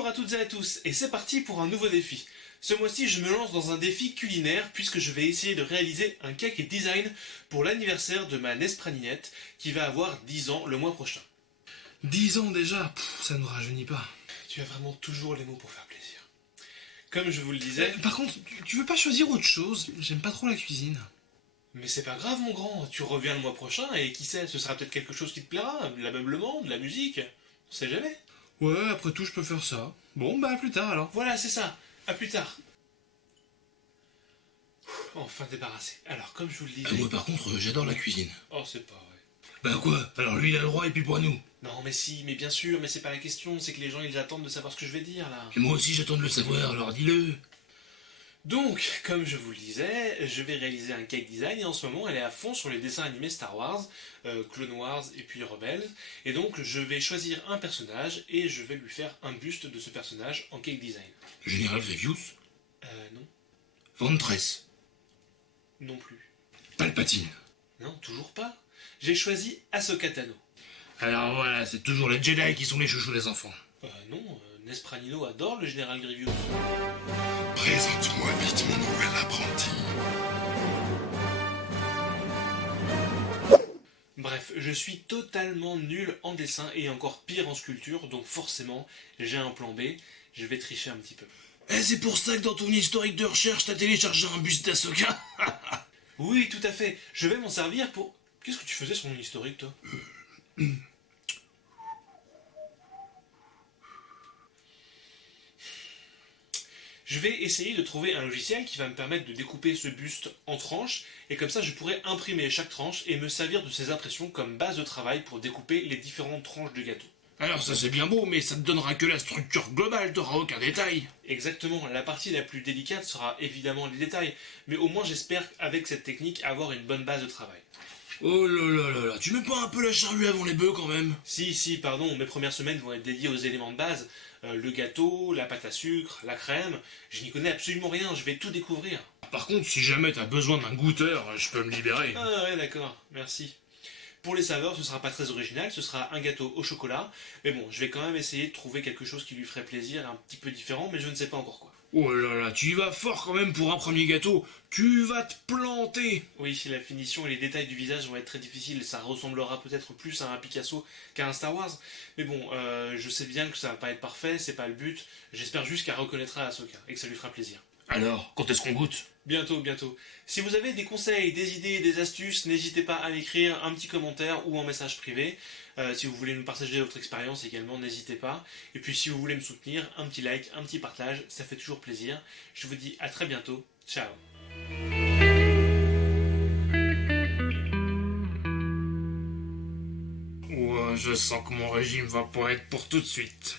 Bonjour à toutes et à tous, et c'est parti pour un nouveau défi. Ce mois-ci, je me lance dans un défi culinaire puisque je vais essayer de réaliser un cake design pour l'anniversaire de ma NES Praninette qui va avoir 10 ans le mois prochain. 10 ans déjà, ça ne rajeunit pas. Tu as vraiment toujours les mots pour faire plaisir. Comme je vous le disais... Par contre, tu veux pas choisir autre chose? J'aime pas trop la cuisine. Mais c'est pas grave mon grand, tu reviens le mois prochain et qui sait, ce sera peut-être quelque chose qui te plaira, de l'ameublement, de la musique, on sait jamais. Ouais, après tout, je peux faire ça. Bon, bah à plus tard alors. Voilà, c'est ça, à plus tard. Enfin débarrassé. Alors, comme je vous le disais... Moi par contre, j'adore la cuisine. Oh, c'est pas vrai. Bah quoi? Alors lui il a le droit et puis pour nous. Non mais si, mais bien sûr, mais c'est pas la question, c'est que les gens ils attendent de savoir ce que je vais dire là. Et moi aussi j'attends de le savoir, alors dis-le. Donc, comme je vous le disais, je vais réaliser un cake design et en ce moment elle est à fond sur les dessins animés Star Wars, Clone Wars et puis Rebels. Et donc je vais choisir un personnage et je vais lui faire un buste de ce personnage en cake design. Le général Grievous? Non, Ventress? non plus. Palpatine? Non, toujours pas. J'ai choisi Ahsoka Tano. Alors voilà, c'est toujours les Jedi qui sont les chouchous des enfants. Non, Nespranino adore le général Grievous. Présente-moi vite mon nouvel apprenti. Bref, je suis totalement nul en dessin et encore pire en sculpture, donc forcément, j'ai un plan B, je vais tricher un petit peu. Eh, c'est pour ça que dans ton historique de recherche, t'as téléchargé un buste d'Ahsoka? Oui, tout à fait, je vais m'en servir pour... Qu'est-ce que tu faisais sur mon historique, toi? Je vais essayer de trouver un logiciel qui va me permettre de découper ce buste en tranches, et comme ça je pourrai imprimer chaque tranche et me servir de ces impressions comme base de travail pour découper les différentes tranches du gâteau. Alors ça c'est bien beau, mais ça te donnera que la structure globale, t'auras aucun détail. Exactement, la partie la plus délicate sera évidemment les détails, mais au moins j'espère avec cette technique avoir une bonne base de travail. Oh là là là là, tu mets pas un peu la charrue avant les bœufs quand même? Si, pardon, mes premières semaines vont être dédiées aux éléments de base, le gâteau, la pâte à sucre, la crème, je n'y connais absolument rien, je vais tout découvrir. Par contre, si jamais t'as besoin d'un goûteur, je peux me libérer. Ah ouais, d'accord, merci. Pour les saveurs, ce sera pas très original, ce sera un gâteau au chocolat, mais bon, je vais quand même essayer de trouver quelque chose qui lui ferait plaisir, un petit peu différent, mais je ne sais pas encore quoi. Oh là là, tu y vas fort quand même pour un premier gâteau. Tu vas te planter. Oui, si la finition et les détails du visage vont être très difficiles, ça ressemblera peut-être plus à un Picasso qu'à un Star Wars, mais bon, je sais bien que ça va pas être parfait, c'est pas le but, j'espère juste qu'elle reconnaîtra Ahsoka, et que ça lui fera plaisir. Alors, quand est-ce qu'on goûte? Bientôt. Si vous avez des conseils, des idées, des astuces, n'hésitez pas à m'écrire un petit commentaire ou en message privé. Si vous voulez nous partager votre expérience également, n'hésitez pas. Et puis si vous voulez me soutenir, un petit like, un petit partage, ça fait toujours plaisir. Je vous dis à très bientôt. Ciao. Ouais, je sens que mon régime va pas être pour tout de suite.